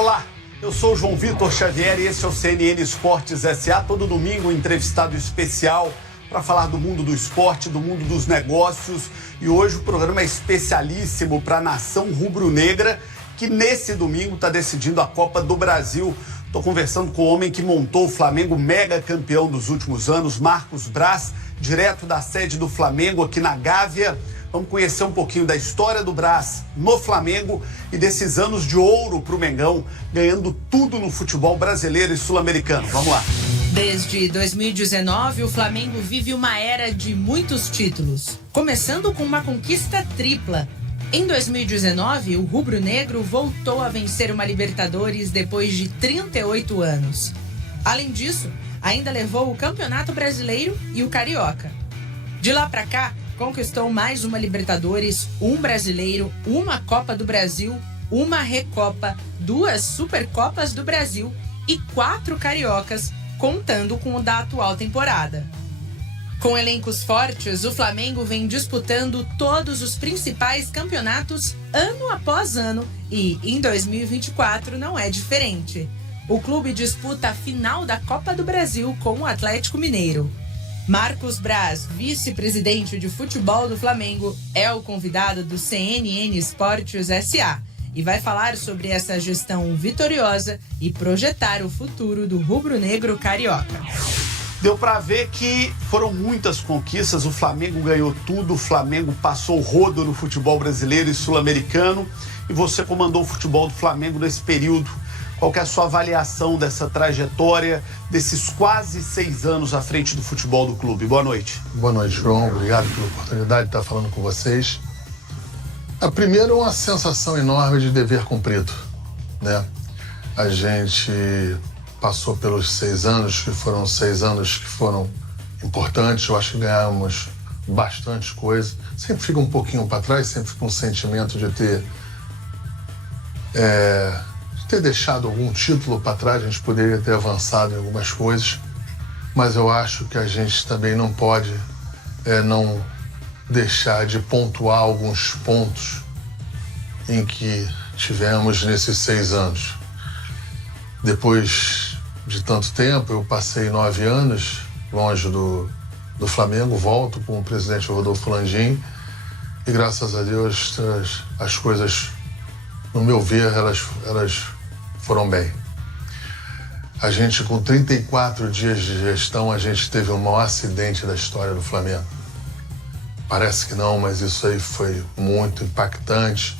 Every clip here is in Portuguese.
Olá, eu sou o João Vitor Xavier e esse é o CNN Esportes SA. Todo domingo um entrevistado especial para falar do mundo do esporte, do mundo dos negócios. E hoje o programa é especialíssimo para a nação rubro-negra, que nesse domingo está decidindo a Copa do Brasil. Estou conversando com o homem que montou o Flamengo mega campeão dos últimos anos, Marcos Braz, direto da sede do Flamengo aqui na Gávea. Vamos conhecer um pouquinho da história do Braz no Flamengo e desses anos de ouro para o Mengão, ganhando tudo no futebol brasileiro e sul-americano. Vamos lá. Desde 2019, o Flamengo vive uma era de muitos títulos, começando com uma conquista tripla. Em 2019, o rubro-negro voltou a vencer uma Libertadores depois de 38 anos. Além disso, ainda levou o Campeonato Brasileiro e o Carioca. De lá para cá, conquistou mais uma Libertadores, um Brasileiro, uma Copa do Brasil, uma Recopa, 2 Supercopas do Brasil e 4 Cariocas, contando com o da atual temporada. Com elencos fortes, o Flamengo vem disputando todos os principais campeonatos ano após ano e, em 2024, não é diferente. O clube disputa a final da Copa do Brasil com o Atlético Mineiro. Marcos Braz, vice-presidente de futebol do Flamengo, é o convidado do CNN Esportes SA e vai falar sobre essa gestão vitoriosa e projetar o futuro do rubro-negro carioca. Deu para ver que foram muitas conquistas, o Flamengo ganhou tudo, o Flamengo passou o rodo no futebol brasileiro e sul-americano e você comandou o futebol do Flamengo nesse período. Qual que é a sua avaliação dessa trajetória, desses quase 6 anos à frente do futebol do clube? Boa noite. Boa noite, João. Obrigado pela oportunidade de estar falando com vocês. A primeira é uma sensação enorme de dever cumprido, né? A gente passou pelos 6 anos, que foram 6 anos que foram importantes. Eu acho que ganhamos bastante coisa. Sempre fica um pouquinho para trás, sempre fica um sentimento de ter deixado algum título para trás. A gente poderia ter avançado em algumas coisas, mas eu acho que a gente também não pode não deixar de pontuar alguns pontos em que tivemos nesses 6 anos. Depois de tanto tempo, eu passei 9 anos longe do Flamengo, volto com o presidente Rodolfo Landim e graças a Deus as coisas, no meu ver, elas foram bem. A gente, com 34 dias de gestão, a gente teve o maior acidente da história do Flamengo. Parece que não, mas isso aí foi muito impactante,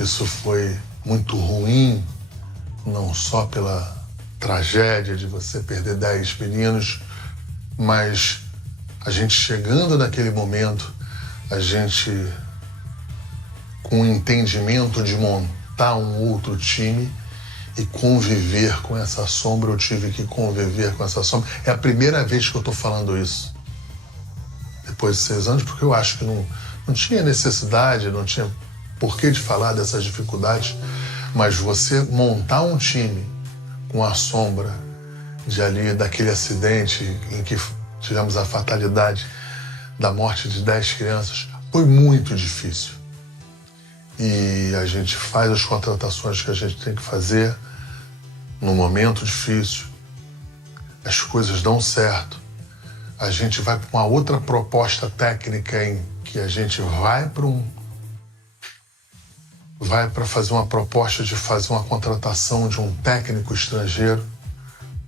isso foi muito ruim, não só pela tragédia de você perder 10 meninos, mas a gente chegando naquele momento, a gente com o entendimento de montar um outro time e conviver com essa sombra. Eu tive que conviver com essa sombra. É a primeira vez que eu estou falando isso, depois de 6 anos, porque eu acho que não tinha necessidade, não tinha porquê de falar dessas dificuldades, mas você montar um time com a sombra daquele acidente em que tivemos a fatalidade da morte de 10 crianças, foi muito difícil. E a gente faz as contratações que a gente tem que fazer num momento difícil. As coisas dão certo. A gente vai para uma outra proposta técnica em que a gente vai para fazer uma proposta de fazer uma contratação de um técnico estrangeiro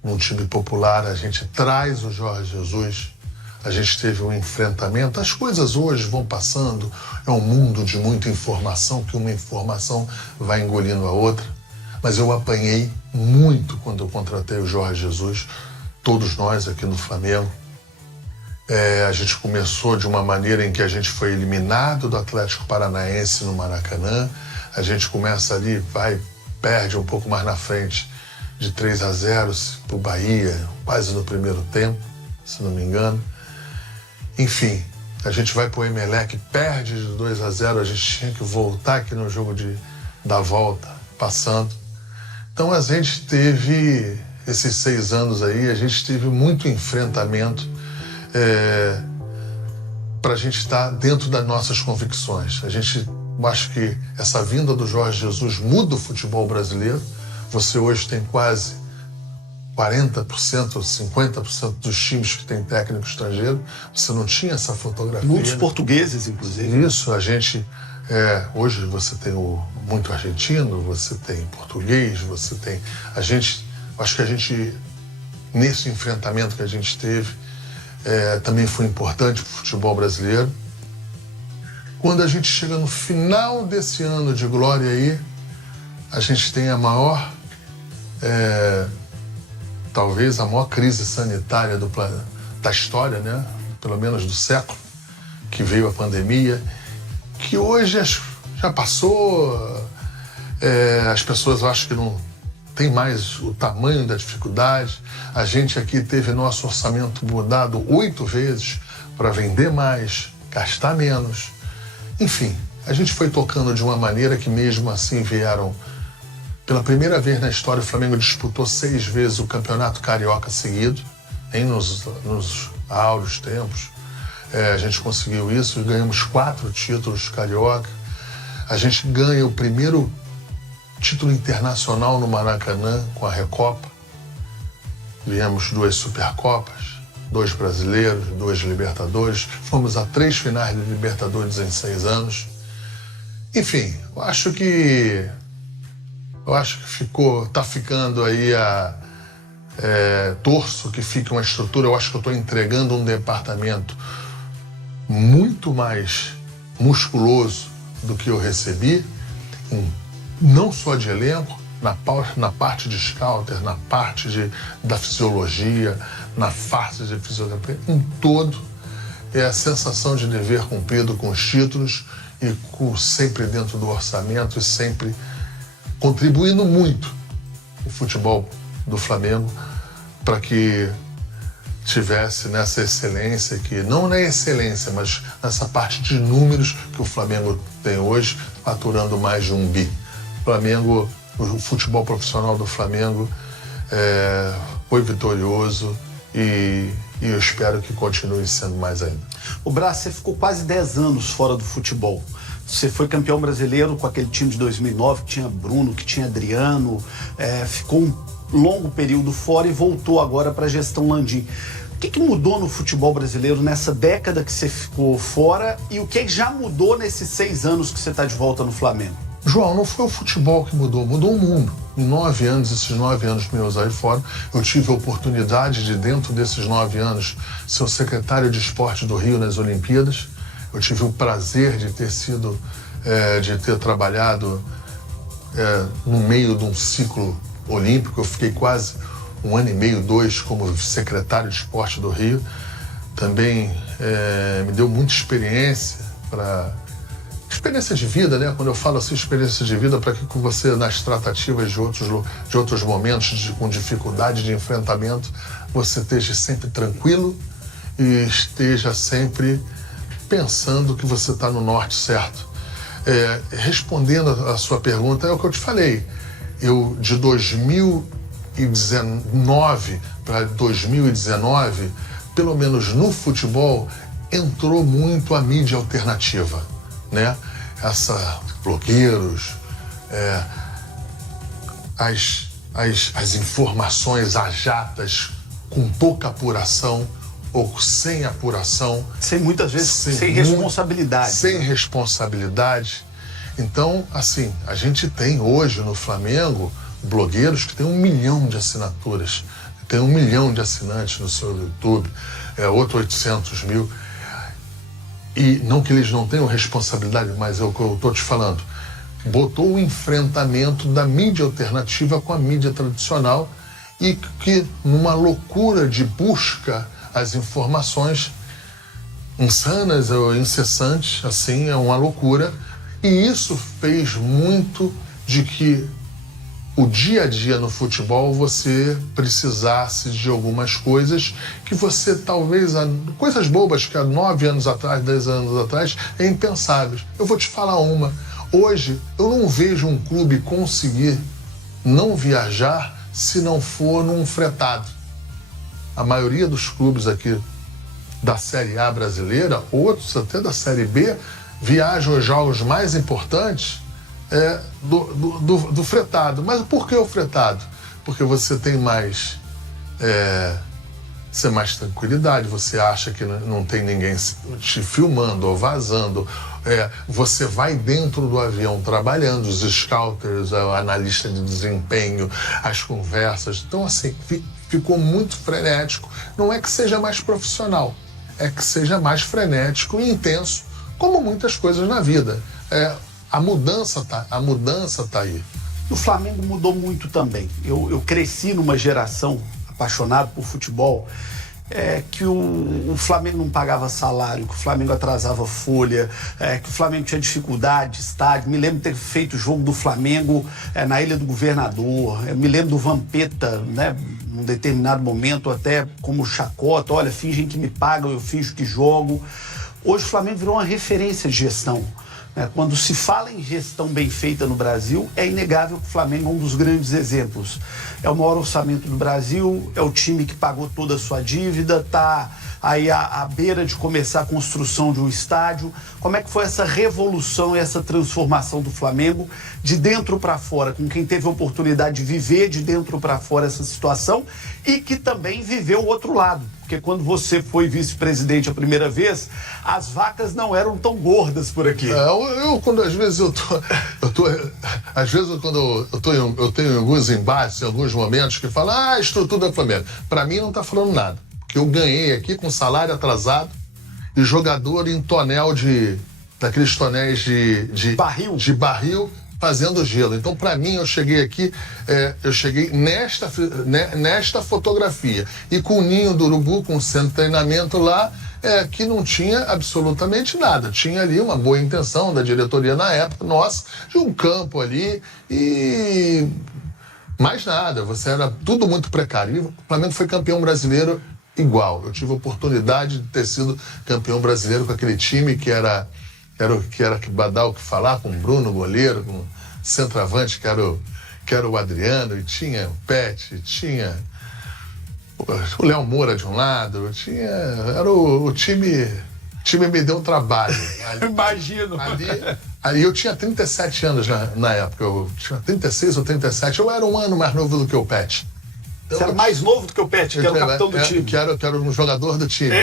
num time popular. A gente traz o Jorge Jesus. A gente teve um enfrentamento. As coisas hoje vão passando. É um mundo de muita informação, que uma informação vai engolindo a outra. Mas eu apanhei muito quando eu contratei o Jorge Jesus. Todos nós aqui no Flamengo. A gente começou de uma maneira em que a gente foi eliminado do Atlético Paranaense no Maracanã. A gente começa ali, perde um pouco mais na frente de 3-0 para o Bahia, quase no primeiro tempo, se não me engano. Enfim, a gente vai para o Emelec, perde de 2-0, a gente tinha que voltar aqui no jogo da volta, passando. Então a gente teve, esses 6 anos aí, a gente teve muito enfrentamento para a gente estar dentro das nossas convicções. Eu acho que essa vinda do Jorge Jesus muda o futebol brasileiro. Você hoje tem quase 40% ou 50% dos times que tem técnico estrangeiro. Você não tinha essa fotografia. Muitos portugueses, inclusive. Isso, a gente... hoje você tem muito argentino, você tem português, você tem... Acho que a gente, nesse enfrentamento que a gente teve, também foi importante para o futebol brasileiro. Quando a gente chega no final desse ano de glória aí, a gente tem a maior... talvez a maior crise sanitária da história, né? Pelo menos do século, que veio a pandemia, que hoje já passou, as pessoas acham que não tem mais o tamanho da dificuldade. A gente aqui teve nosso orçamento mudado 8 vezes para vender mais, gastar menos. Enfim, a gente foi tocando de uma maneira que mesmo assim vieram... Pela primeira vez na história, o Flamengo disputou 6 vezes o Campeonato Carioca seguido, nos áureos tempos. A gente conseguiu isso e ganhamos 4 títulos carioca. A gente ganha o primeiro título internacional no Maracanã com a Recopa. Viemos 2 Supercopas, 2 brasileiros, 2 Libertadores. Fomos a 3 finais de Libertadores em 6 anos. Enfim, eu acho que tá ficando aí torço que fique uma estrutura. Eu acho que eu estou entregando um departamento muito mais musculoso do que eu recebi, não só de elenco, na parte de scouter, na parte da fisiologia, na face de fisioterapia, em todo. É a sensação de dever cumprido com os títulos e sempre dentro do orçamento e sempre contribuindo muito o futebol do Flamengo para que tivesse nessa excelência, que não na excelência, mas nessa parte de números que o Flamengo tem hoje, faturando mais de 1 bi. O futebol profissional do Flamengo foi vitorioso e eu espero que continue sendo mais ainda. O Braz, você ficou quase 10 anos fora do futebol. Você foi campeão brasileiro com aquele time de 2009, que tinha Bruno, que tinha Adriano, ficou um longo período fora e voltou agora para a gestão Landim. O que mudou no futebol brasileiro nessa década que você ficou fora e o que já mudou nesses 6 anos que você está de volta no Flamengo? João, não foi o futebol que mudou o mundo. Em 9 anos, esses 9 anos meus aí fora, eu tive a oportunidade de, dentro desses 9 anos, ser o secretário de esporte do Rio nas Olimpíadas. Eu tive o prazer de ter trabalhado no meio de um ciclo olímpico. Eu fiquei quase 1 ano e meio, 2, como secretário de esporte do Rio. Também me deu muita experiência de vida, né? Quando eu falo assim, experiência de vida, para que você, nas tratativas de outros momentos com dificuldade de enfrentamento, você esteja sempre tranquilo e esteja sempre pensando que você está no norte certo. Respondendo a sua pergunta, é o que eu te falei. Eu, de 2019 para 2019, pelo menos no futebol, entrou muito a mídia alternativa, né? Blogueiros, as informações ajatas com pouca apuração ou sem apuração. Muitas vezes sem responsabilidade. Sem responsabilidade. Então, assim, a gente tem hoje no Flamengo blogueiros que têm 1 milhão de assinaturas, tem 1 milhão de assinantes no seu YouTube, outro 800 mil. E não que eles não tenham responsabilidade, mas é o que eu estou te falando. Botou o enfrentamento da mídia alternativa com a mídia tradicional e que, numa loucura de busca às informações insanas ou incessantes, assim, é uma loucura. E isso fez muito de que o dia a dia no futebol você precisasse de algumas coisas que você talvez, coisas bobas que há 9 anos atrás, 10 anos atrás, é impensáveis. Eu vou te falar uma. Hoje eu não vejo um clube conseguir não viajar se não for num fretado. A maioria dos clubes aqui da Série A brasileira, outros até da Série B, viajam aos jogos mais importantes do fretado. Mas por que o fretado? Porque você tem mais tranquilidade, você acha que não tem ninguém te filmando ou vazando, você vai dentro do avião trabalhando, os scouters, o analista de desempenho, as conversas. Então, assim, ficou muito frenético. Não é que seja mais profissional, é que seja mais frenético e intenso, como muitas coisas na vida. A mudança tá aí. O Flamengo mudou muito também. Eu cresci numa geração apaixonado por futebol, que o Flamengo não pagava salário, que o Flamengo atrasava folha, que o Flamengo tinha dificuldade, estádio. Me lembro de ter feito o jogo do Flamengo na Ilha do Governador. Eu me lembro do Vampeta, né, num determinado momento, até como chacota: olha, fingem que me pagam, eu finjo que jogo. Hoje o Flamengo virou uma referência de gestão. Quando se fala em gestão bem feita no Brasil, é inegável que o Flamengo é um dos grandes exemplos. É o maior orçamento do Brasil, é o time que pagou toda a sua dívida, está aí à beira de começar a construção de um estádio. Como é que foi essa revolução e essa transformação do Flamengo de dentro para fora, com quem teve a oportunidade de viver de dentro para fora essa situação e que também viveu o outro lado? Porque quando você foi vice-presidente a primeira vez, as vacas não eram tão gordas por aqui. Eu tenho alguns embates, em alguns momentos, que falam: a estrutura do Flamengo. Para mim não está falando nada. Porque eu ganhei aqui com salário atrasado e jogador em daqueles tonéis de barril fazendo gelo. Então, para mim, eu cheguei aqui, nesta fotografia. E com o Ninho do Urubu, com o centro de treinamento lá, que não tinha absolutamente nada. Tinha ali uma boa intenção da diretoria na época, nossa, de um campo ali e mais nada. Você era tudo muito precário. E o Flamengo foi campeão brasileiro igual. Eu tive a oportunidade de ter sido campeão brasileiro com aquele time que era que dá o que falar, com o Bruno, goleiro, com o centroavante, que era o Adriano, e tinha o Pet, tinha o Léo Moura de um lado, era o time. O time me deu um trabalho. Imagino. Ali eu tinha 37 anos na época, eu tinha 36 ou 37, eu era um ano mais novo do que o Pet. Então, você era mais novo do que o Pet, que era o capitão do time. Que era um jogador do time.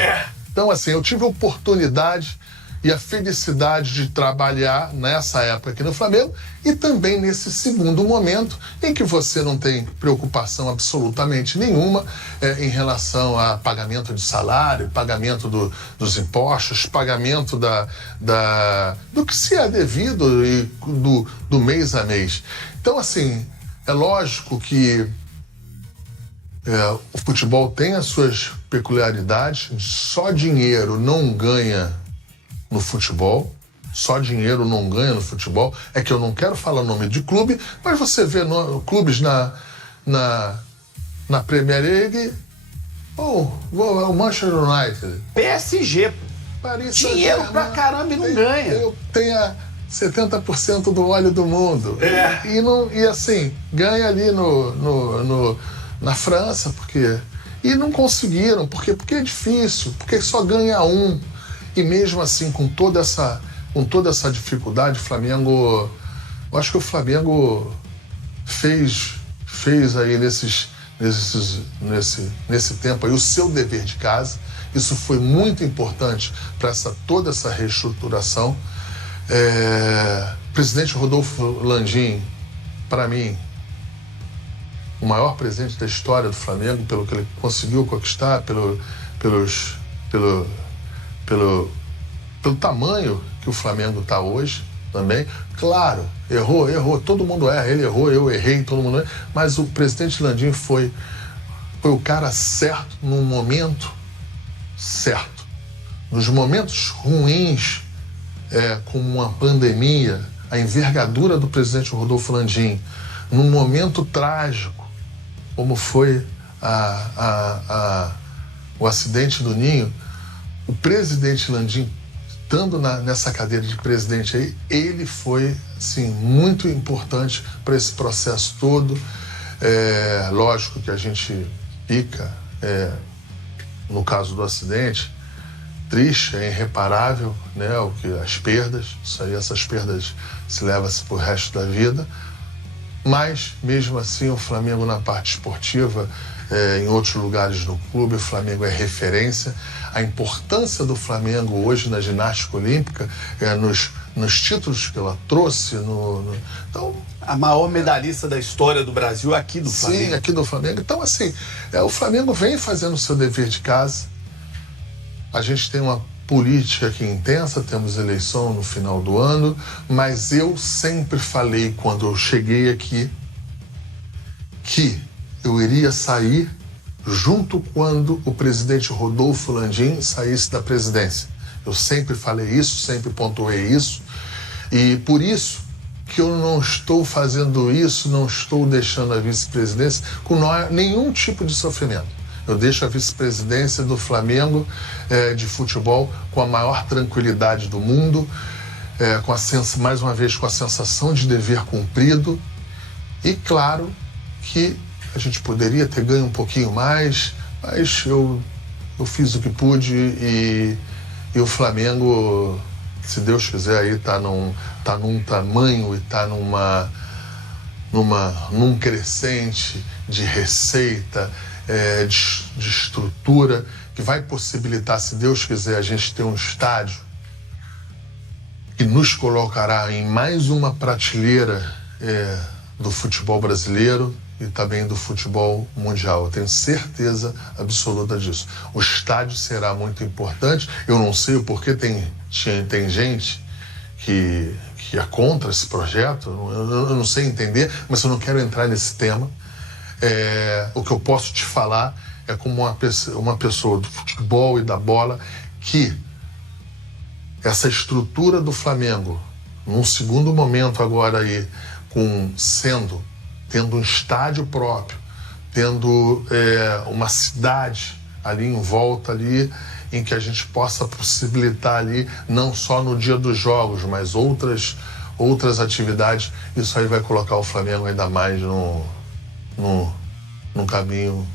Então, assim, eu tive a oportunidade e a felicidade de trabalhar nessa época aqui no Flamengo e também nesse segundo momento em que você não tem preocupação absolutamente nenhuma em relação a pagamento de salário, pagamento dos impostos, pagamento do que se é devido e do mês a mês. Então, assim, é lógico que o futebol tem as suas peculiaridades, só dinheiro não ganha no futebol, só dinheiro não ganha no futebol. É que eu não quero falar o nome de clube, mas você vê clubes na Premier League, ou o Manchester United, PSG, Paris dinheiro pra caramba e não ganha. Eu tenho 70% do óleo do mundo. E assim, ganha ali na França, porque... E não conseguiram, porque é difícil, porque só ganha um. E mesmo assim, com toda essa dificuldade, o Flamengo... Eu acho que o Flamengo fez aí nesse tempo aí o seu dever de casa. Isso foi muito importante para toda essa reestruturação. Presidente Rodolfo Landim, para mim, o maior presente da história do Flamengo, pelo que ele conseguiu conquistar, pelo tamanho que o Flamengo está hoje também. Claro, errou, todo mundo erra, ele errou, eu errei, todo mundo erra, mas o presidente Landim foi o cara certo no momento certo. Nos momentos ruins, como uma pandemia, a envergadura do presidente Rodolfo Landim, num momento trágico, como foi o acidente do Ninho, o presidente Landim, estando nessa cadeira de presidente aí, ele foi, assim, muito importante para esse processo todo. Lógico que a gente fica, no caso do acidente, triste, é irreparável, né? As perdas, essas perdas se levam-se pro resto da vida. Mas, mesmo assim, o Flamengo na parte esportiva, em outros lugares do clube, o Flamengo é referência. A importância do Flamengo hoje na ginástica olímpica é nos títulos que ela trouxe. Então, a maior medalhista da história do Brasil aqui do Flamengo. Sim, aqui do Flamengo. Então, assim, o Flamengo vem fazendo o seu dever de casa. A gente tem uma política aqui intensa, temos eleição no final do ano, mas eu sempre falei, quando eu cheguei aqui, que eu iria sair junto quando o presidente Rodolfo Landim saísse da presidência. Eu sempre falei isso, sempre pontuei isso, e por isso que eu não estou fazendo isso, não estou deixando a vice-presidência com nenhum tipo de sofrimento. Eu deixo a vice-presidência do Flamengo de futebol com a maior tranquilidade do mundo, mais uma vez com a sensação de dever cumprido. E claro que a gente poderia ter ganho um pouquinho mais, mas eu fiz o que pude e o Flamengo, se Deus quiser, aí tá num tamanho e tá num crescente de receita, de estrutura, que vai possibilitar, se Deus quiser, a gente ter um estádio que nos colocará em mais uma prateleira do futebol brasileiro e também do futebol mundial. Eu tenho certeza absoluta disso. O estádio será muito importante. Eu não sei o porquê tem gente que é contra esse projeto. Eu não sei entender, mas eu não quero entrar nesse tema. O que eu posso te falar é como uma pessoa do futebol e da bola, que essa estrutura do Flamengo, num segundo momento agora aí, tendo um estádio próprio, tendo uma cidade ali em volta ali, em que a gente possa possibilitar ali, não só no dia dos jogos, mas outras atividades, isso aí vai colocar o Flamengo ainda mais num caminho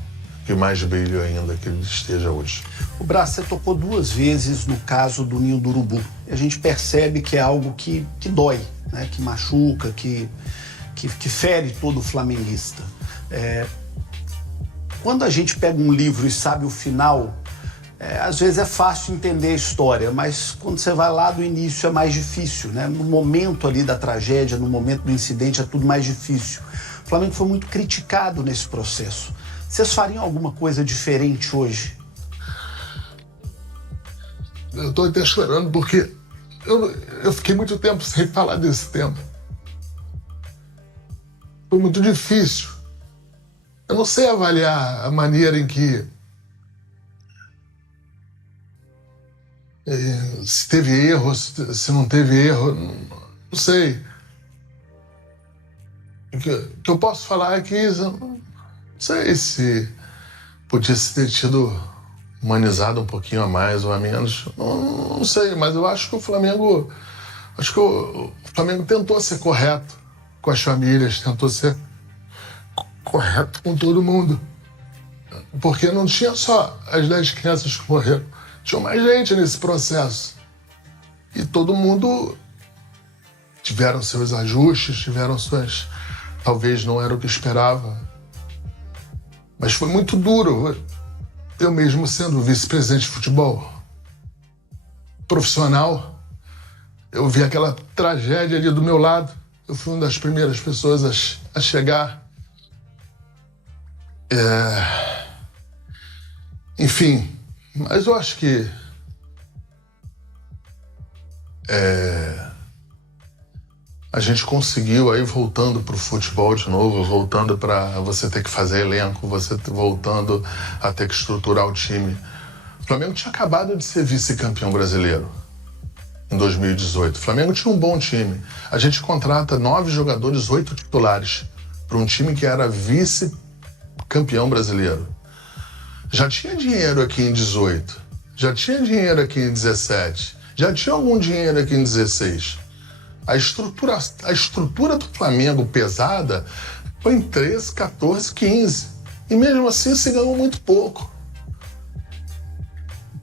de mais brilho ainda que ele esteja hoje. O Braz, você tocou 2 vezes no caso do Ninho do Urubu. A gente percebe que é algo que dói, né? Que machuca, que fere todo flamenguista. Quando a gente pega um livro e sabe o final, às vezes é fácil entender a história, mas quando você vai lá do início é mais difícil, né? No momento ali da tragédia, no momento do incidente, é tudo mais difícil. O Flamengo foi muito criticado nesse processo. Vocês fariam alguma coisa diferente hoje? Eu estou até chorando porque eu fiquei muito tempo sem falar desse tema. Foi muito difícil. Eu não sei avaliar a maneira em que se teve erro, se não teve erro, não sei. O que eu posso falar é que não sei se podia ter tido humanizado um pouquinho a mais ou a menos. Não sei, mas eu acho que o Flamengo tentou ser correto com as famílias, tentou ser correto com todo mundo. Porque não tinha só as 10 crianças que morreram, tinha mais gente nesse processo. E todo mundo tiveram seus ajustes, talvez não era o que esperava. Mas foi muito duro. Eu mesmo sendo vice-presidente de futebol profissional, eu vi aquela tragédia ali do meu lado. Eu fui uma das primeiras pessoas a chegar. Enfim, mas eu acho que a gente conseguiu aí, voltando para o futebol de novo, voltando para você ter que fazer elenco, você voltando a ter que estruturar o time. O Flamengo tinha acabado de ser vice-campeão brasileiro em 2018. O Flamengo tinha um bom time. A gente contrata 9 jogadores, 8 titulares, para um time que era vice-campeão brasileiro. Já tinha dinheiro aqui em 18, já tinha dinheiro aqui em 17, já tinha algum dinheiro aqui em 16. A estrutura do Flamengo pesada foi em 13, 14, 15. E mesmo assim se ganhou muito pouco.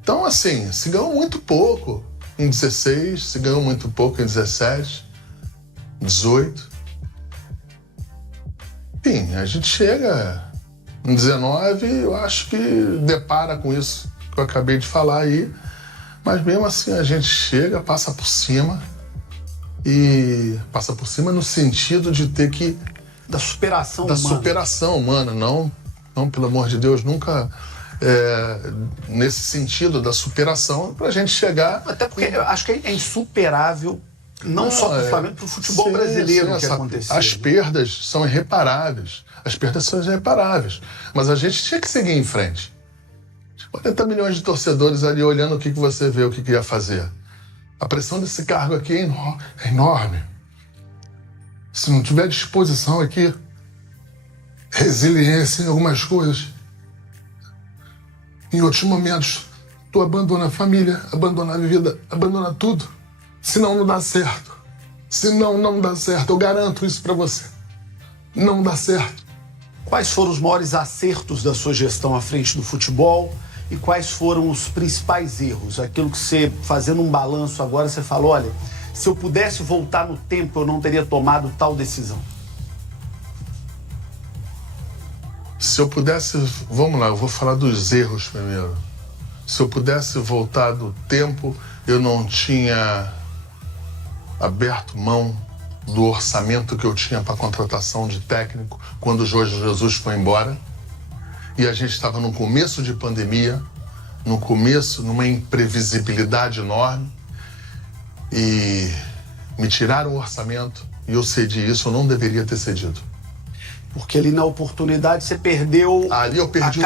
Então, assim, se ganhou muito pouco em 16, se ganhou muito pouco em 17, 18. Enfim, a gente chega em 19, eu acho que depara com isso que eu acabei de falar aí. Mas mesmo assim a gente chega, passa por cima. E passa por cima no sentido de ter que... Da superação da humana. superação humana, não, pelo amor de Deus, nunca nesse sentido da superação pra gente chegar... Até porque eu acho que é insuperável, não só pro Flamengo, pro futebol brasileiro que aconteceu. As perdas são irreparáveis. As perdas são irreparáveis. Mas a gente tinha que seguir em frente. 40 milhões de torcedores ali olhando o que você vê, o que ia fazer. A pressão desse cargo aqui é enorme. Se não tiver disposição aqui, resiliência em algumas coisas, em outros momentos, tu abandona a família, abandona a vida, abandona tudo. Senão não dá certo. Senão não dá certo. Eu garanto isso pra você. Não dá certo. Quais foram os maiores acertos da sua gestão à frente do futebol e quais foram os principais erros? Aquilo que você, fazendo um balanço agora, você falou, olha, se eu pudesse voltar no tempo, eu não teria tomado tal decisão. Se eu pudesse... Vamos lá, eu vou falar dos erros primeiro. Se eu pudesse voltar do tempo, eu não tinha aberto mão do orçamento que eu tinha para contratação de técnico quando o Jorge Jesus foi embora. E a gente estava no começo de pandemia, numa imprevisibilidade enorme. E me tiraram o orçamento e eu cedi isso, eu não deveria ter cedido. Porque ali na oportunidade você perdeu ali eu perdi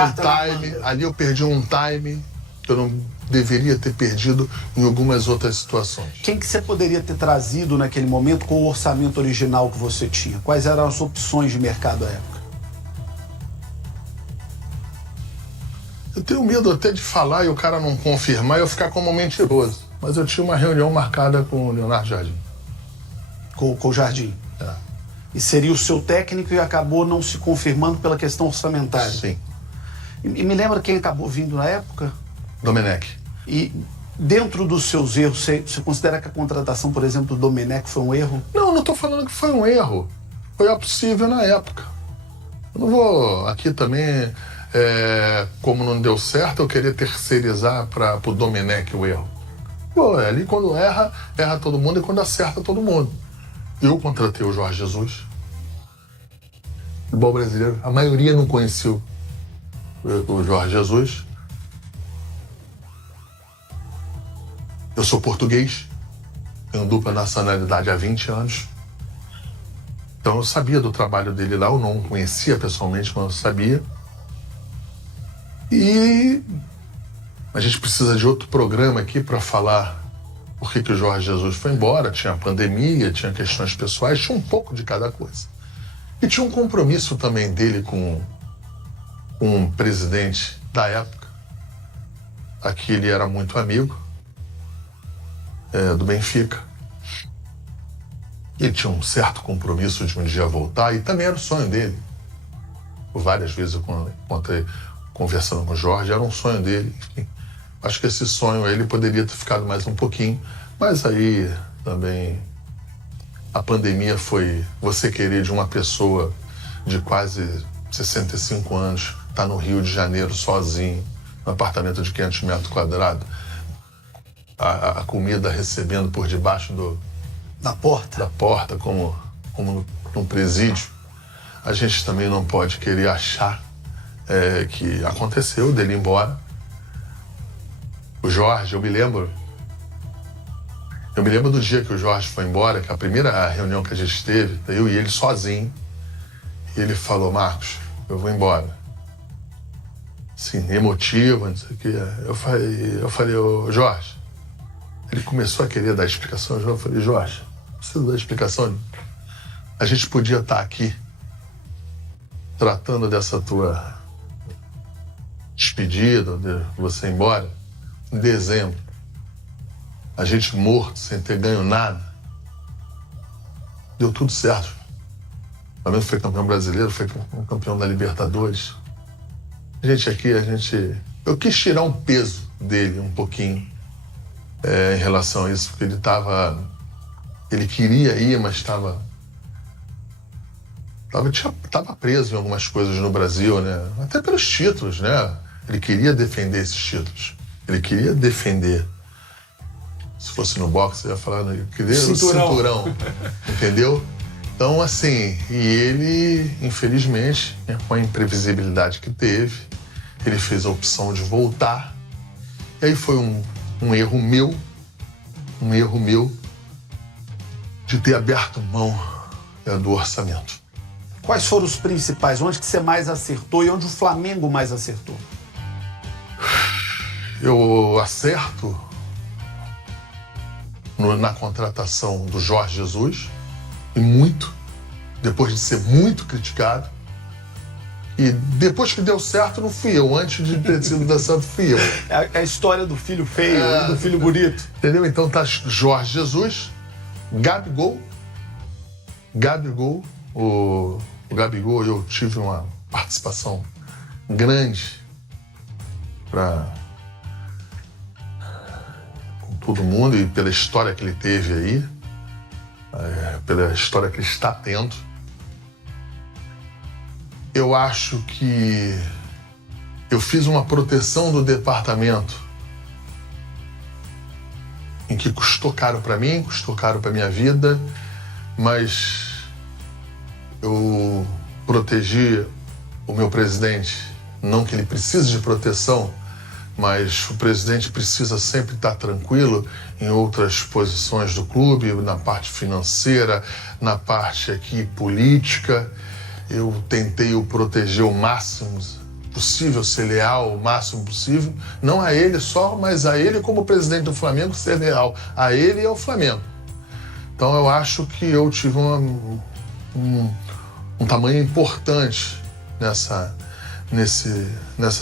um time que eu não deveria ter perdido em algumas outras situações. Quem que você poderia ter trazido naquele momento com o orçamento original que você tinha? Quais eram as opções de mercado à época? Eu tenho medo até de falar e o cara não confirmar e eu ficar como um mentiroso. Mas eu tinha uma reunião marcada com o Leonardo Jardim. Com o Jardim? É. E seria o seu técnico e acabou não se confirmando pela questão orçamentária? Sim. E me lembra quem acabou vindo na época? Domenech. E dentro dos seus erros, você considera que a contratação, por exemplo, do Domenech foi um erro? Não estou falando que foi um erro. Foi possível na época. Eu não vou aqui também, como não deu certo, eu querer terceirizar para o Domenech o erro. Pô, ali quando erra todo mundo e quando acerta todo mundo. Eu contratei o Jorge Jesus. O futebol brasileiro, a maioria não conhecia o Jorge Jesus. Eu sou português, tenho dupla nacionalidade há 20 anos. Então eu sabia do trabalho dele lá, eu não o conhecia pessoalmente, mas eu sabia. E a gente precisa de outro programa aqui para falar por que o Jorge Jesus foi embora. Tinha a pandemia, tinha questões pessoais, tinha um pouco de cada coisa. E tinha um compromisso também dele com um presidente da época. Aqui ele era muito amigo. Do Benfica. Ele tinha um certo compromisso de um dia voltar e também era o sonho dele. Por várias vezes eu encontrei conversando com o Jorge, era um sonho dele. Enfim, acho que esse sonho ele poderia ter ficado mais um pouquinho, mas aí também a pandemia foi você querer de uma pessoa de quase 65 anos, tá no Rio de Janeiro sozinho, num apartamento de 500 metros quadrados, a comida recebendo por debaixo da porta, como num presídio. A gente também não pode querer achar que aconteceu dele ir embora. O Jorge, eu me lembro do dia que o Jorge foi embora, que a primeira reunião que a gente teve, eu e ele sozinho, e ele falou, Marcos, eu vou embora. Assim, emotivo, não sei o quê. Eu falei, ô Jorge, ele começou a querer dar explicação. Eu falei, Jorge, não precisa dar explicação. A gente podia estar aqui tratando dessa tua despedida, de você ir embora, em dezembro. A gente morto, sem ter ganho nada. Deu tudo certo. O Flamengo foi campeão brasileiro, foi campeão da Libertadores. A gente aqui, eu quis tirar um peso dele um pouquinho em relação a isso, porque ele queria ir, mas estava preso em algumas coisas no Brasil, né? Até pelos títulos, né? Ele queria defender esses títulos. Ele queria defender. Se fosse no boxe, eu ia falar, eu queria o cinturão. Entendeu? Então, assim, e ele, infelizmente, né, com a imprevisibilidade que teve, ele fez a opção de voltar. E aí foi um erro meu de ter aberto mão do orçamento. Quais foram os principais? Onde que você mais acertou e onde o Flamengo mais acertou? Eu acerto na contratação do Jorge Jesus, e muito, depois de ser muito criticado. E depois que deu certo, não fui eu. Antes de ter sido dar certo, fui eu. É a história do filho feio e do filho bonito. Entendeu? Então tá Jorge Jesus, Gabigol. O Gabigol, eu tive uma participação grande com todo mundo e pela história que ele teve aí, pela história que ele está tendo. Eu acho que eu fiz uma proteção do departamento em que custou caro para mim, custou caro para minha vida, mas eu protegi o meu presidente, não que ele precise de proteção, mas o presidente precisa sempre estar tranquilo em outras posições do clube, na parte financeira, na parte aqui política. Eu tentei o proteger o máximo possível, ser leal o máximo possível, não a ele só, mas a ele como presidente do Flamengo, ser leal a ele e ao Flamengo. Então eu acho que eu tive um tamanho importante nessa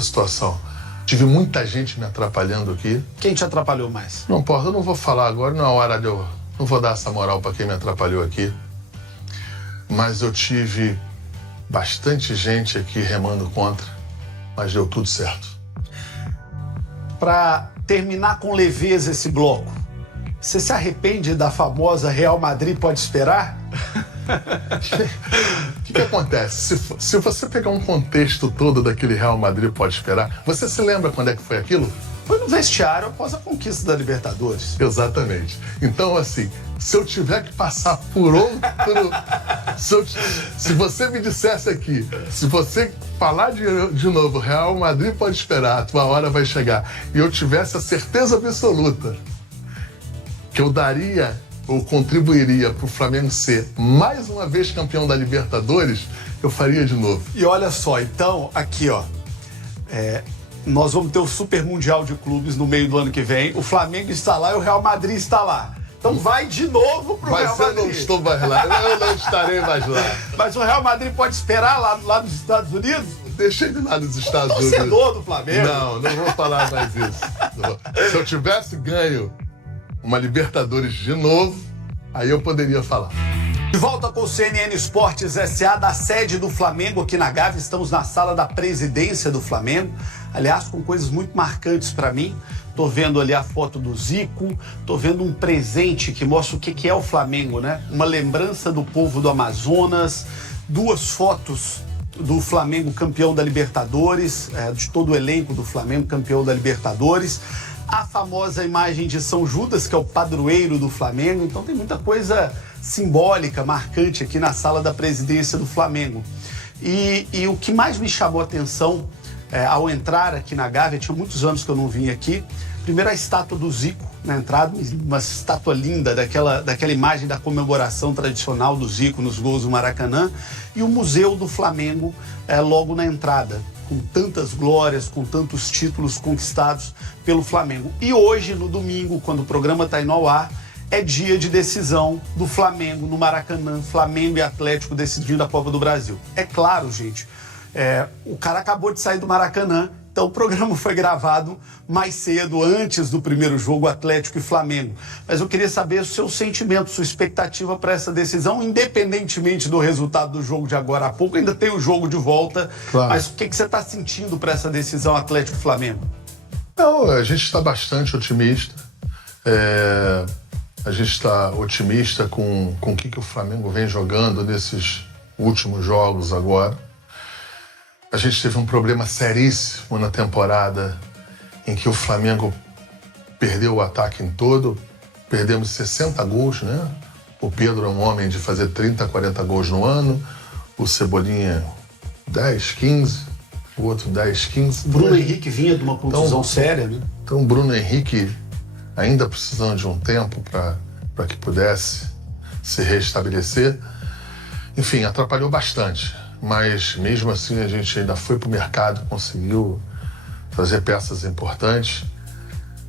situação. Tive muita gente me atrapalhando aqui. Quem te atrapalhou mais? Não importa, eu não vou falar agora, não é hora de eu... Não vou dar essa moral para quem me atrapalhou aqui. Mas eu tive bastante gente aqui remando contra, mas deu tudo certo. Para terminar com leveza esse bloco, você se arrepende da famosa Real Madrid pode esperar? O que acontece? Se você pegar um contexto todo daquele Real Madrid pode esperar, você se lembra quando é que foi aquilo? Foi no vestiário após a conquista da Libertadores. Exatamente. Então, assim, se eu tiver que passar por outro... Se você me dissesse aqui, se você falar de novo, Real Madrid pode esperar, a tua hora vai chegar, e eu tivesse a certeza absoluta que eu daria ou contribuiria para o Flamengo ser mais uma vez campeão da Libertadores, eu faria de novo. E olha só, então, aqui, ó, nós vamos ter o Super Mundial de Clubes no meio do ano que vem, o Flamengo está lá e o Real Madrid está lá. Então vai de novo pro Real Madrid. Mas eu não estou mais lá, eu não estarei mais lá. Mas o Real Madrid pode esperar lá nos Estados Unidos? Deixa ele lá nos Estados Unidos. Torcedor do Flamengo. Não vou falar mais isso. Se eu tivesse ganho uma Libertadores de novo, aí eu poderia falar. De volta com o CNN Esportes S.A. da sede do Flamengo aqui na Gávea. Estamos na sala da presidência do Flamengo. Aliás, com coisas muito marcantes para mim. Tô vendo ali a foto do Zico, tô vendo um presente que mostra o que é o Flamengo, né? Uma lembrança do povo do Amazonas, 2 fotos do Flamengo campeão da Libertadores, de todo o elenco do Flamengo campeão da Libertadores. A famosa imagem de São Judas, que é o padroeiro do Flamengo. Então tem muita coisa simbólica, marcante aqui na sala da presidência do Flamengo. E o que mais me chamou a atenção ao entrar aqui na Gávea, tinha muitos anos que eu não vim aqui, primeiro a estátua do Zico na entrada, uma estátua linda daquela imagem da comemoração tradicional do Zico nos gols do Maracanã, e o Museu do Flamengo logo na entrada, com tantas glórias, com tantos títulos conquistados pelo Flamengo. E hoje, no domingo, quando o programa está indo ao ar, é dia de decisão do Flamengo no Maracanã, Flamengo e Atlético decidindo a Copa do Brasil. É claro, gente, o cara acabou de sair do Maracanã, então o programa foi gravado mais cedo, antes do primeiro jogo, Atlético e Flamengo. Mas eu queria saber o seu sentimento, sua expectativa para essa decisão, independentemente do resultado do jogo de agora a pouco. Ainda tem o jogo de volta, claro. Mas o que você está sentindo para essa decisão Atlético e Flamengo? Não, a gente está bastante otimista. A gente está otimista com o que o Flamengo vem jogando nesses últimos jogos agora. A gente teve um problema seríssimo na temporada em que o Flamengo perdeu o ataque em todo. Perdemos 60 gols, né? O Pedro é um homem de fazer 30, 40 gols no ano. O Cebolinha, 10, 15. O outro, 10, 15. Bruno Henrique vinha de uma contusão séria, né? Então, o Bruno Henrique ainda precisando de um tempo para que pudesse se restabelecer. Enfim, atrapalhou bastante. Mas, mesmo assim, a gente ainda foi para o mercado, conseguiu trazer peças importantes.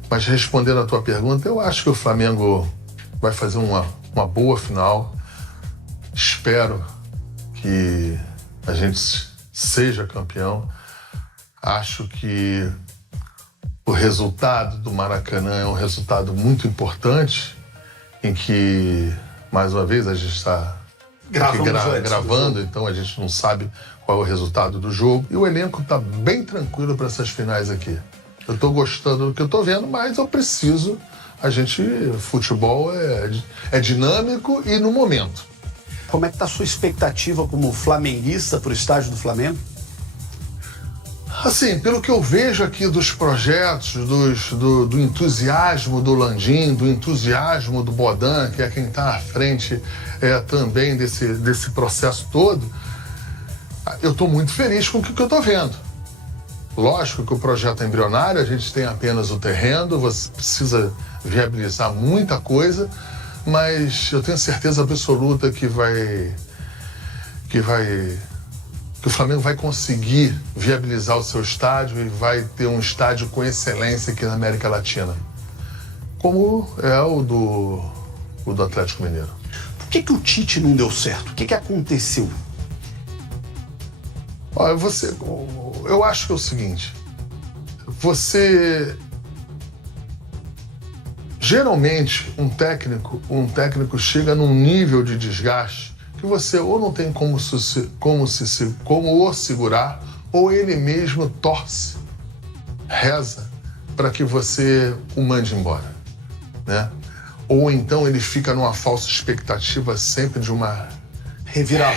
Mas, respondendo a tua pergunta, eu acho que o Flamengo vai fazer uma boa final. Espero que a gente seja campeão. Acho que o resultado do Maracanã é um resultado muito importante, em que, mais uma vez, a gente está gravando, então a gente não sabe qual é o resultado do jogo. E o elenco está bem tranquilo para essas finais aqui. Eu estou gostando do que eu estou vendo, mas eu preciso... Futebol é dinâmico e no momento. Como é que está a sua expectativa como flamenguista para o estádio do Flamengo? Assim, pelo que eu vejo aqui dos projetos, do entusiasmo do Landim, do entusiasmo do Bodan, que é quem está à frente também desse processo todo, eu estou muito feliz com o que eu estou vendo. Lógico que o projeto é embrionário, a gente tem apenas o terreno, você precisa viabilizar muita coisa, mas eu tenho certeza absoluta que o Flamengo vai conseguir viabilizar o seu estádio e vai ter um estádio com excelência aqui na América Latina, como é o do Atlético Mineiro. Por que o Tite não deu certo? O que aconteceu? Olha, eu acho que é o seguinte, geralmente um técnico chega num nível de desgaste que você ou não tem como o segurar, ou ele mesmo torce, reza para que você o mande embora, né? Ou então ele fica numa falsa expectativa sempre de uma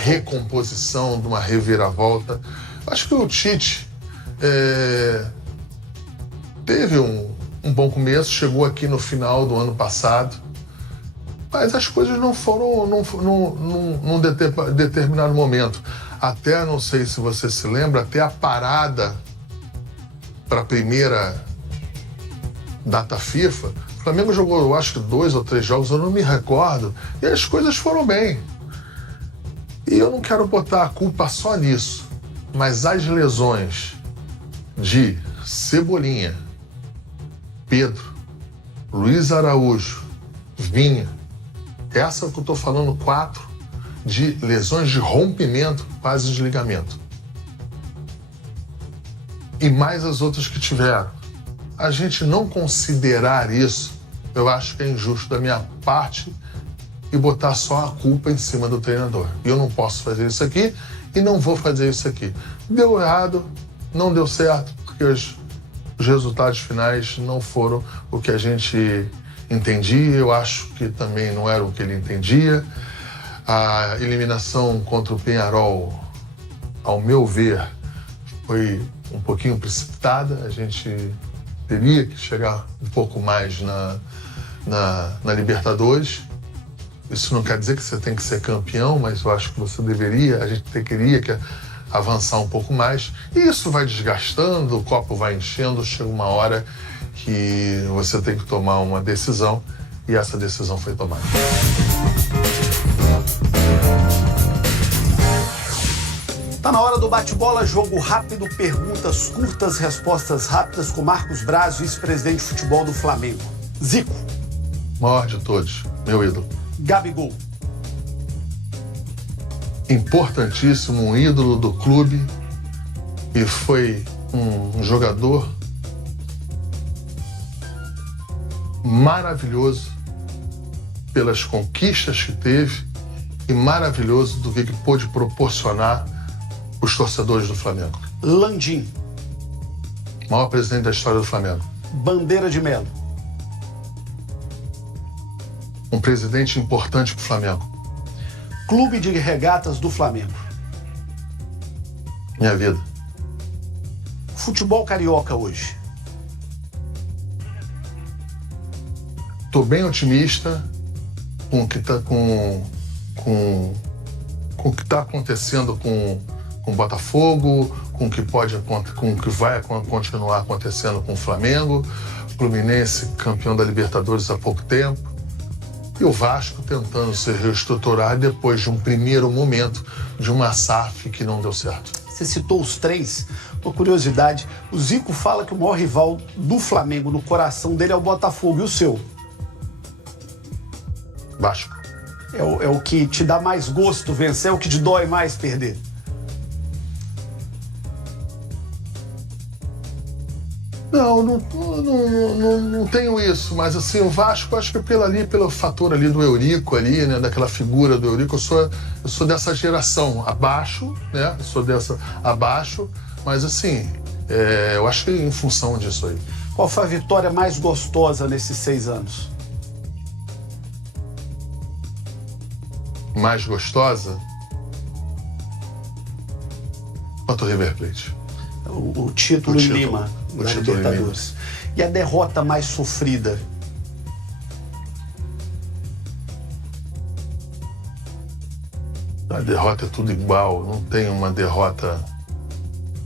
recomposição, de uma reviravolta. Acho que o Tite teve um bom começo, chegou aqui no final do ano passado, mas as coisas não foram num determinado momento. Até, não sei se você se lembra, até a parada para a primeira data FIFA, o Flamengo jogou, eu acho que 2 ou 3 jogos, eu não me recordo, e as coisas foram bem. E eu não quero botar a culpa só nisso, mas as lesões de Cebolinha, Pedro, Luiz Araújo, Vinha, essa que eu estou falando, 4 de lesões de rompimento, quase de ligamento. E mais as outras que tiveram. A gente não considerar isso, eu acho que é injusto da minha parte e botar só a culpa em cima do treinador. Eu não posso fazer isso aqui e não vou fazer isso aqui. Deu errado, não deu certo, porque os resultados finais não foram o que a gente entendia. Eu acho que também não era o que ele entendia. A eliminação contra o Peñarol, ao meu ver, foi um pouquinho precipitada. A gente teria que chegar um pouco mais na Libertadores. Isso não quer dizer que você tem que ser campeão, mas eu acho que você deveria, a gente teria que avançar um pouco mais. E isso vai desgastando, o copo vai enchendo, chega uma hora que você tem que tomar uma decisão, e essa decisão foi tomada. Tá na hora do bate-bola, jogo rápido, perguntas curtas, respostas rápidas com Marcos Braz, vice-presidente de futebol do Flamengo. Zico. Maior de todos, meu ídolo. Gabigol. Importantíssimo, um ídolo do clube, e foi um jogador maravilhoso pelas conquistas que teve e maravilhoso do que pôde proporcionar os torcedores do Flamengo. Landim. Maior presidente da história do Flamengo. Bandeira de Melo. Um presidente importante para o Flamengo. Clube de regatas do Flamengo. Minha vida. Futebol carioca hoje. Estou bem otimista com o que está com o que tá acontecendo com o Botafogo, com o que vai continuar acontecendo com o Flamengo, Fluminense campeão da Libertadores há pouco tempo, e o Vasco tentando se reestruturar depois de um primeiro momento de uma SAF que não deu certo. Você citou os três. Uma curiosidade, o Zico fala que o maior rival do Flamengo no coração dele é o Botafogo. E o seu? Vasco. É o que te dá mais gosto vencer, é o que te dói mais perder? Não tenho isso, mas assim, o Vasco, acho que pelo fator ali do Eurico ali, né, daquela figura do Eurico, eu sou dessa geração abaixo, né, mas assim, eu acho que em função disso aí. Qual foi a vitória mais gostosa nesses 6 anos? Mais gostosa? Quanto o River Plate. O título em Lima, da Libertadores. E a derrota mais sofrida? A derrota é tudo igual, não tem uma derrota.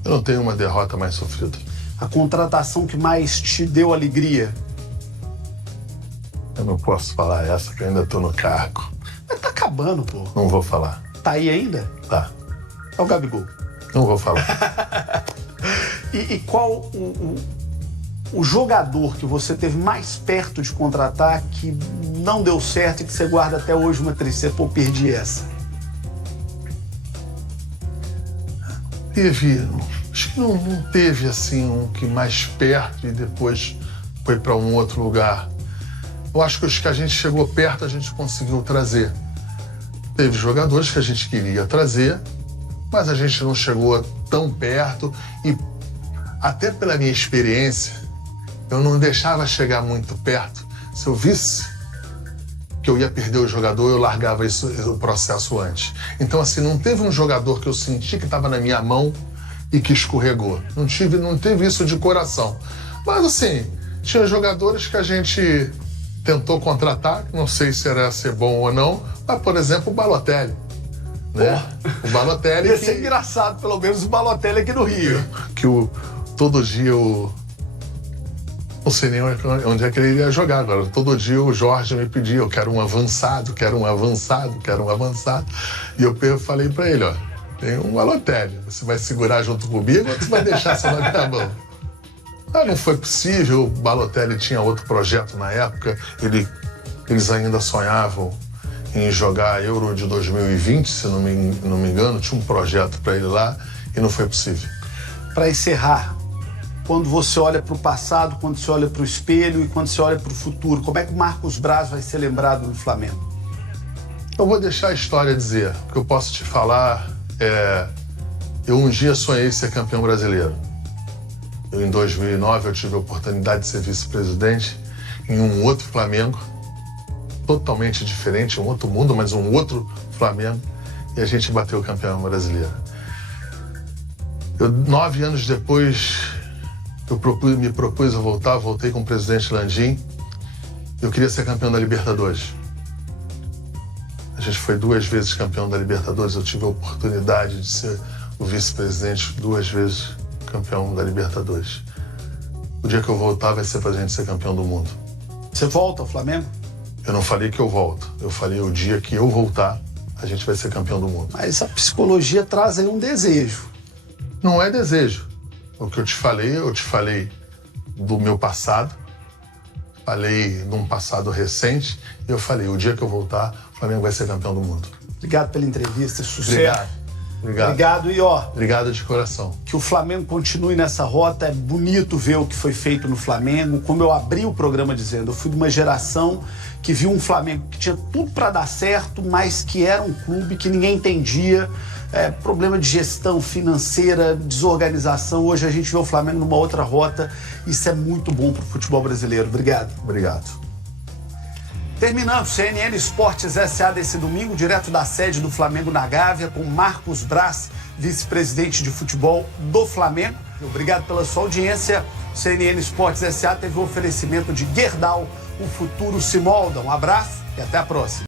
Eu não tenho uma derrota mais sofrida. A contratação que mais te deu alegria? Eu não posso falar essa, que eu ainda estou no cargo. Mas tá acabando, pô. Não vou falar. Tá aí ainda? Tá. É o Gabigol. Não vou falar. E qual o jogador que você teve mais perto de contratar que não deu certo e que você guarda até hoje uma tristeza? Pô, perdi essa. Acho que não teve assim um que mais perto e depois foi para um outro lugar. Eu acho que os que a gente chegou perto a gente conseguiu trazer. Teve jogadores que a gente queria trazer, mas a gente não chegou tão perto e até pela minha experiência, eu não deixava chegar muito perto. Se eu visse que eu ia perder o jogador, eu largava o processo antes. Então, assim, não teve um jogador que eu senti que estava na minha mão e que escorregou. Não teve isso de coração. Mas, assim, tinha jogadores que a gente tentou contratar, não sei se era ser bom ou não, mas, por exemplo, o Balotelli. Né? O Balotelli. Ia ser engraçado, pelo menos, o Balotelli aqui no Rio. Todo dia não sei nem onde é que ele ia jogar agora. Todo dia o Jorge me pedia, eu quero um avançado. E eu falei pra ele, ó, tem um Balotelli, você vai segurar junto comigo ou você vai deixar só na minha mão? Não foi possível, o Balotelli tinha outro projeto na época, eles ainda sonhavam em jogar a Euro de 2020, se não me engano, tinha um projeto pra ele lá e não foi possível. Para encerrar, quando você olha para o passado, quando você olha para o espelho e quando você olha para o futuro, como é que o Marcos Braz vai ser lembrado no Flamengo? Eu vou deixar a história dizer. O que eu posso te falar eu um dia sonhei ser campeão brasileiro. Em 2009 eu tive a oportunidade de ser vice-presidente em um outro Flamengo, totalmente diferente, um outro mundo, mas um outro Flamengo, e a gente bateu o campeão brasileiro. 9 anos depois, me propus a voltei com o presidente Landim. Eu queria ser campeão da Libertadores. A gente foi 2 vezes campeão da Libertadores. Eu tive a oportunidade de ser o vice-presidente 2 vezes campeão da Libertadores. O dia que eu voltar vai ser pra gente ser campeão do mundo. Você volta ao Flamengo? Eu não falei que eu volto. Eu falei o dia que eu voltar, a gente vai ser campeão do mundo. Mas a psicologia traz aí um desejo. Não é desejo. O que eu te falei do meu passado, falei de um passado recente, e eu falei, o dia que eu voltar, o Flamengo vai ser campeão do mundo. Obrigado pela entrevista, sucesso. Obrigado. E ó, obrigado de coração. Que o Flamengo continue nessa rota. É bonito ver o que foi feito no Flamengo. Como eu abri o programa dizendo, eu fui de uma geração que viu um Flamengo que tinha tudo para dar certo, mas que era um clube que ninguém entendia problema de gestão financeira, desorganização. Hoje a gente vê o Flamengo numa outra rota. Isso é muito bom para o futebol brasileiro. Obrigado. Obrigado. Terminando, CNN Esportes S.A. desse domingo, direto da sede do Flamengo na Gávea, com Marcos Braz, vice-presidente de futebol do Flamengo. Obrigado pela sua audiência. CNN Esportes S.A. teve o oferecimento de Gerdau, o futuro se molda. Um abraço e até a próxima.